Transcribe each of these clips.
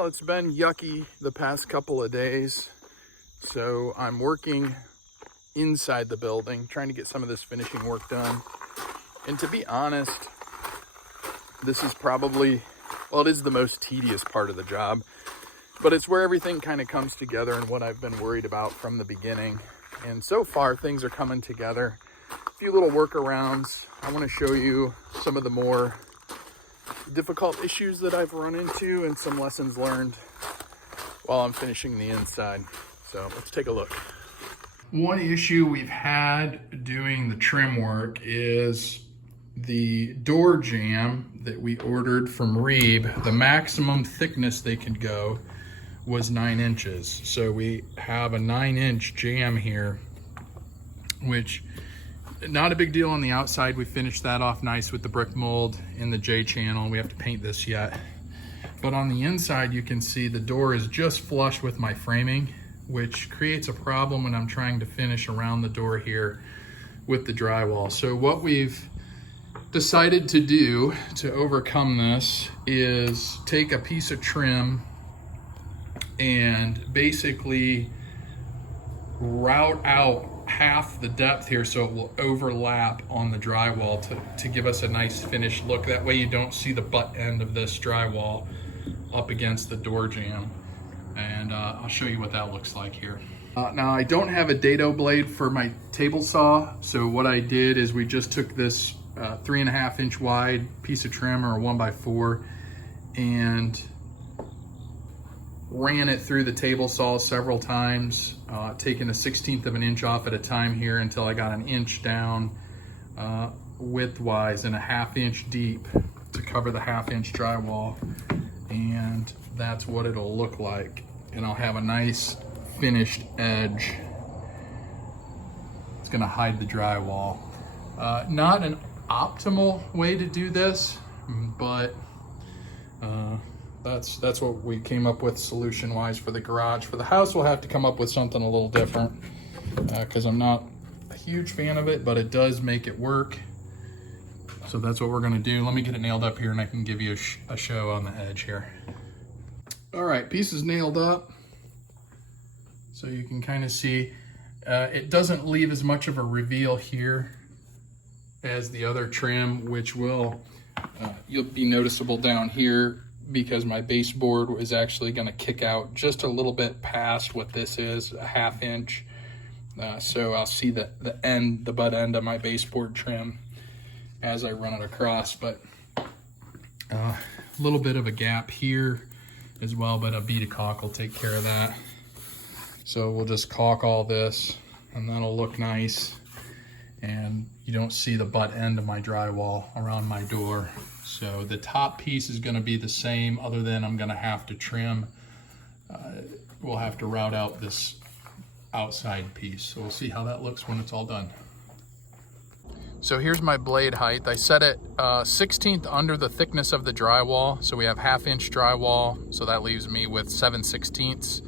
Well, it's been yucky the past couple of days, so I'm working inside the building, trying to get some of this finishing work done. And to be honest, this is probably, well, it is the most tedious part of the job, but it's where everything kind of comes together and what I've been worried about from the beginning. And so far, things are coming together. A few little workarounds. I want to show you some of the more difficult issues that I've run into and some lessons learned while I'm finishing the inside. So let's take a look. One issue we've had doing the trim work is the door jamb that we ordered from Reeb. The maximum thickness they could go was 9 inches. So we have a 9-inch jamb here, which not a big deal on the outside. We finished that off nice with the brick mold in the J channel. We have to paint this yet. But on the inside, you can see the door is just flush with my framing, which creates a problem when I'm trying to finish around the door here with the drywall. So what we've decided to do to overcome this is take a piece of trim and basically route out half the depth here so it will overlap on the drywall to give us a nice finished look. That way you don't see the butt end of this drywall up against the door jamb. And I'll show you what that looks like here. Now I don't have a dado blade for my table saw, so what I did is we just took this 3.5 inch wide piece of trim, or a 1x4, and ran it through the table saw several times, taking 1/16 of an inch off at a time here until I got an inch down widthwise and 1/2 inch deep to cover the 1/2 inch drywall. And that's what it'll look like. And I'll have a nice finished edge. It's gonna hide the drywall. Not an optimal way to do this, but that's what we came up with solution wise for the garage. For the house, we'll have to come up with something a little different because I'm not a huge fan of it, but it does make it work. So that's what we're gonna do. Let me get it nailed up here and I can give you a show on the edge here. All right, piece is nailed up. So you can kind of see, it doesn't leave as much of a reveal here as the other trim, which will, you'll be noticeable down here because my baseboard is actually gonna kick out just a little bit past what this is, 1/2 inch. So I'll see the butt end of my baseboard trim as I run it across, but a little bit of a gap here as well, but a bead of caulk will take care of that. So we'll just caulk all this and that'll look nice. And you don't see the butt end of my drywall around my door. So the top piece is gonna be the same, other than I'm gonna have to trim. We'll have to route out this outside piece. So we'll see how that looks when it's all done. So here's my blade height. I set it 1/16 under the thickness of the drywall. So we have 1/2 inch drywall. So that leaves me with 7/16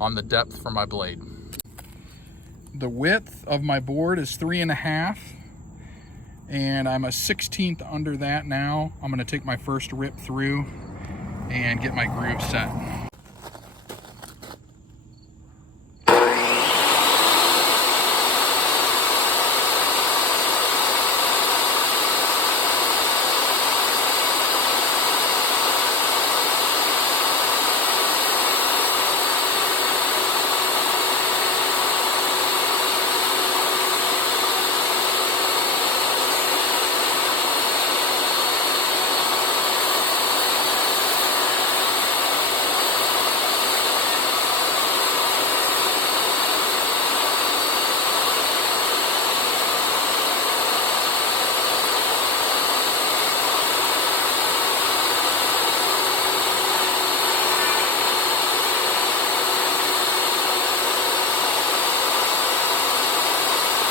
on the depth for my blade. The width of my board is 3.5, and I'm 1/16 under that now. I'm gonna take my first rip through and get my groove set.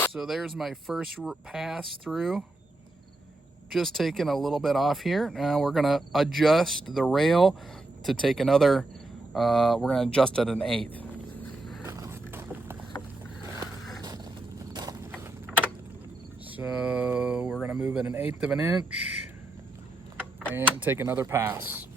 So there's my first pass through. Just taking a little bit off here. Now we're gonna adjust the rail to take another, we're gonna adjust it 1/8. So we're gonna move it 1/8 of an inch and take another pass.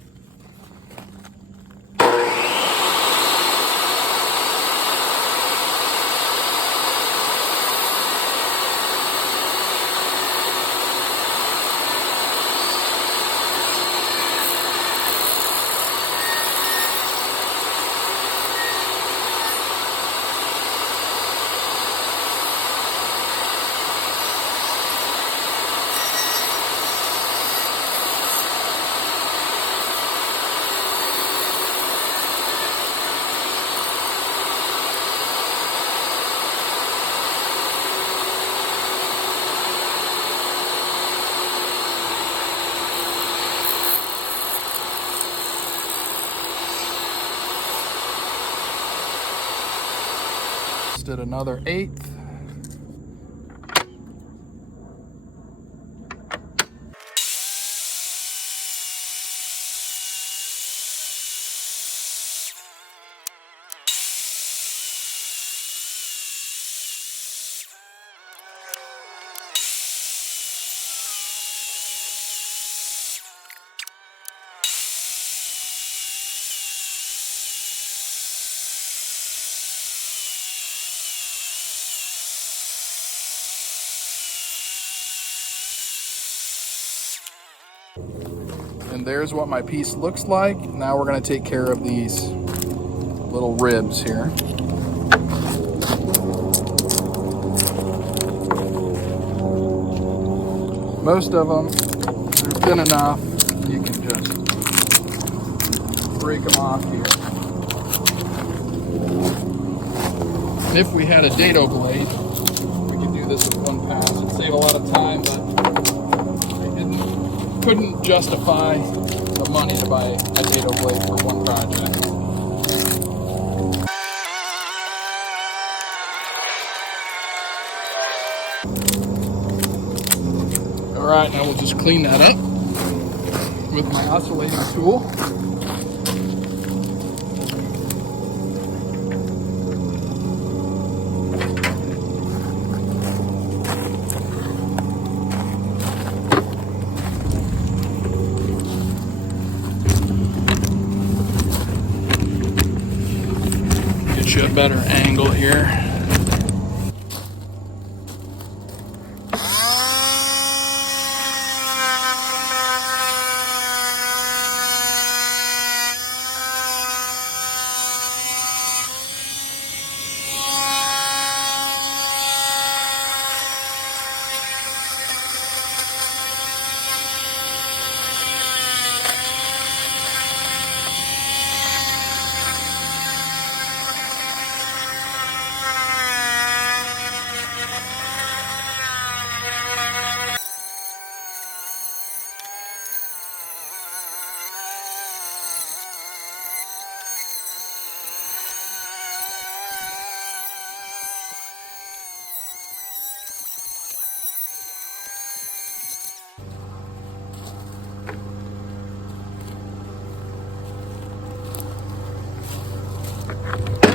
did another 1/8. And there's what my piece looks like. Now we're going to take care of these little ribs here. Most of them are thin enough you can just break them off here. And if we had a dado blade, we could do this with one pass. It'd save a lot of time, but couldn't justify the money to buy a dado blade for one project. All right, now we'll just clean that up with my oscillating tool. Get you a better angle here.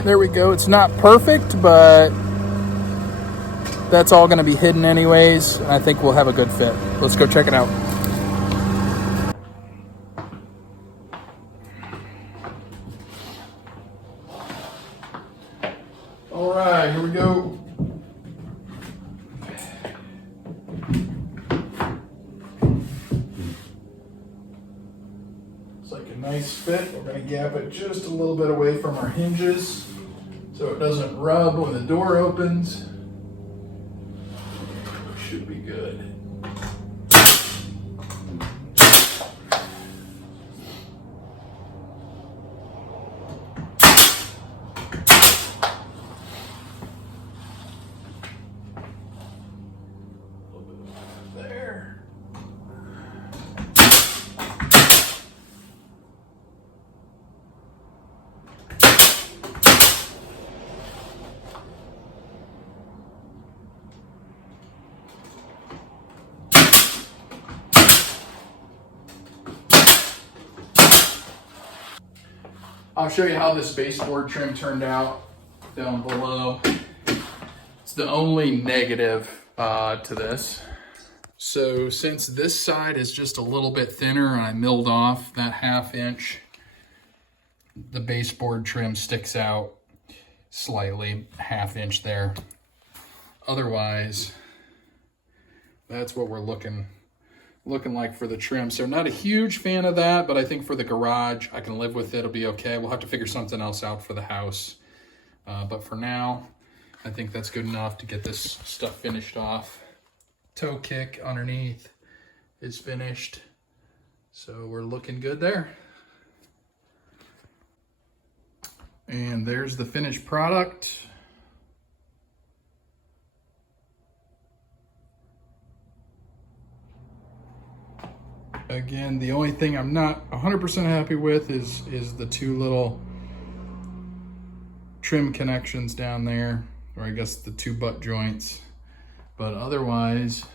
There we go. It's not perfect, but that's all going to be hidden anyways. And I think we'll have a good fit. Let's go check it out. All right, here we go. It's like a nice fit. We're going to gap it just a little bit away from our hinges so it doesn't rub when the door opens. Should be good. There. I'll show you how this baseboard trim turned out down below. It's the only negative to this. So since this side is just a little bit thinner and I milled off that 1/2 inch, the baseboard trim sticks out slightly, 1/2 inch there. Otherwise, that's what we're looking like for the trim. So not a huge fan of that, but I think for the garage, I can live with it. It'll be okay. We'll have to figure something else out for the house. But for now, I think that's good enough to get this stuff finished off. Toe kick underneath is finished. So we're looking good there. And there's the finished product. Again, the only thing I'm not 100% happy with is the 2 little trim connections down there. or I guess the 2 butt joints, but otherwise,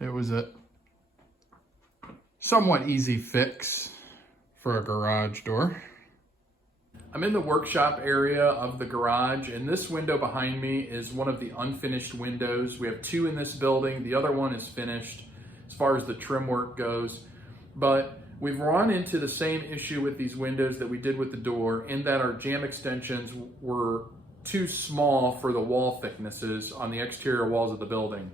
it was a somewhat easy fix for a garage door. I'm in the workshop area of the garage, and this window behind me is one of the unfinished windows. We have 2 in this building. The other one is finished as far as the trim work goes, but we've run into the same issue with these windows that we did with the door, in that our jamb extensions were too small for the wall thicknesses on the exterior walls of the building.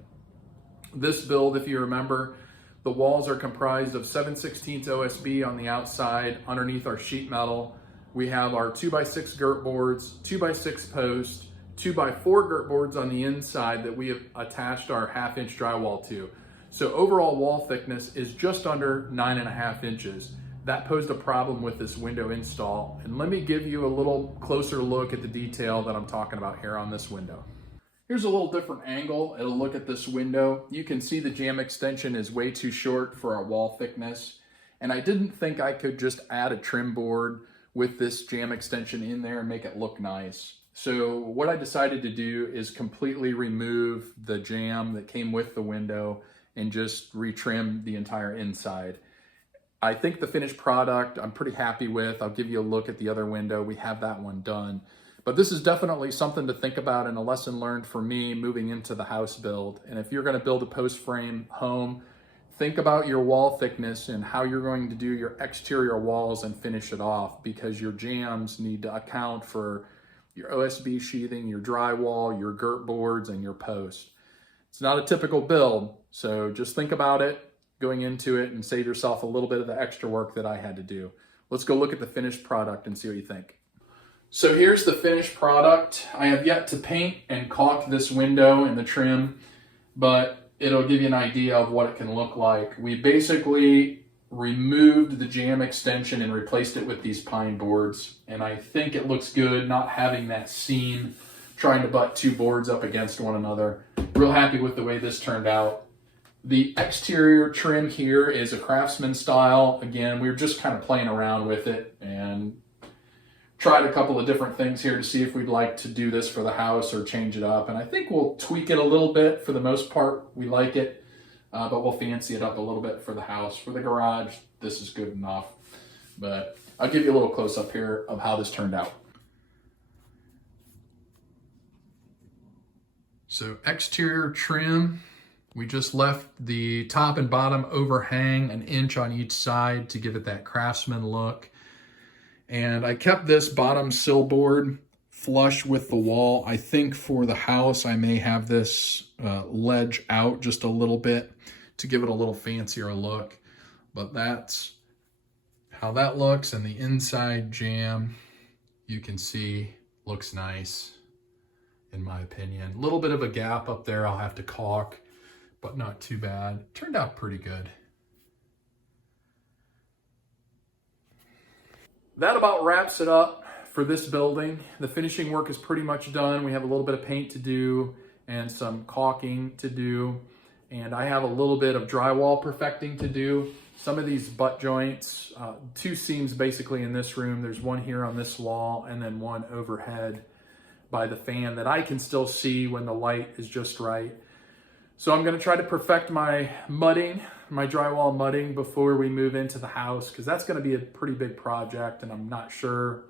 This build, if you remember, the walls are comprised of 7/16 OSB on the outside. Underneath our sheet metal, we have our 2x6 girt boards, 2x6 post, 2x4 girt boards on the inside that we have attached our 1/2 inch drywall to. So overall wall thickness is just under 9.5 inches. That posed a problem with this window install. And let me give you a little closer look at the detail that I'm talking about here on this window. Here's a little different angle. It'll look at this window. You can see the jamb extension is way too short for our wall thickness. And I didn't think I could just add a trim board with this jamb extension in there and make it look nice. So what I decided to do is completely remove the jamb that came with the window and just retrim the entire inside. I think the finished product I'm pretty happy with. I'll give you a look at the other window. We have that one done. But this is definitely something to think about and a lesson learned for me moving into the house build. And if you're going to build a post frame home, think about your wall thickness and how you're going to do your exterior walls and finish it off, because your jambs need to account for your OSB sheathing, your drywall, your girt boards, and your post. It's not a typical build, so just think about it going into it and save yourself a little bit of the extra work that I had to do. Let's go look at the finished product and see what you think. So here's the finished product. I have yet to paint and caulk this window and the trim, but it'll give you an idea of what it can look like. We basically removed the jamb extension and replaced it with these pine boards, and I think it looks good not having that seam trying to butt 2 boards up against one another. Real happy with the way this turned out. The exterior trim here is a Craftsman style. Again, we were just kind of playing around with it and tried a couple of different things here to see if we'd like to do this for the house or change it up. And I think we'll tweak it a little bit. For the most part, we like it, but we'll fancy it up a little bit for the house. For the garage, this is good enough. But I'll give you a little close up here of how this turned out. So exterior trim, we just left the top and bottom overhang 1 inch on each side to give it that Craftsman look. And I kept this bottom sill board flush with the wall. I think for the house, I may have this ledge out just a little bit to give it a little fancier look. But that's how that looks. And the inside jamb, you can see, looks nice, in my opinion. A little bit of a gap up there I'll have to caulk, but not too bad. Turned out pretty good. That about wraps it up for this building. The finishing work is pretty much done. We have a little bit of paint to do and some caulking to do. And I have a little bit of drywall perfecting to do. Some of these butt joints, 2 seams basically in this room. There's one here on this wall and then one overhead by the fan that I can still see when the light is just right. So I'm going to try to perfect my mudding, my drywall mudding before we move into the house, because that's going to be a pretty big project, and I'm not sure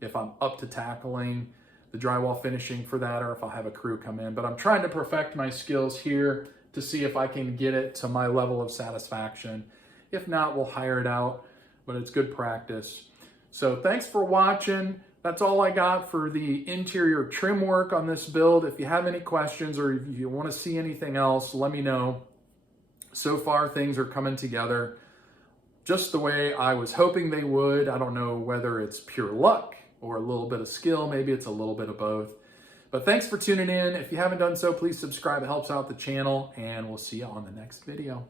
if I'm up to tackling the drywall finishing for that or if I'll have a crew come in. But I'm trying to perfect my skills here to see if I can get it to my level of satisfaction. If not, we'll hire it out, but it's good practice. So thanks for watching. That's all I got for the interior trim work on this build. If you have any questions or if you want to see anything else, let me know. So far, things are coming together just the way I was hoping they would. I don't know whether it's pure luck or a little bit of skill. Maybe it's a little bit of both. But thanks for tuning in. If you haven't done so, please subscribe. It helps out the channel, and we'll see you on the next video.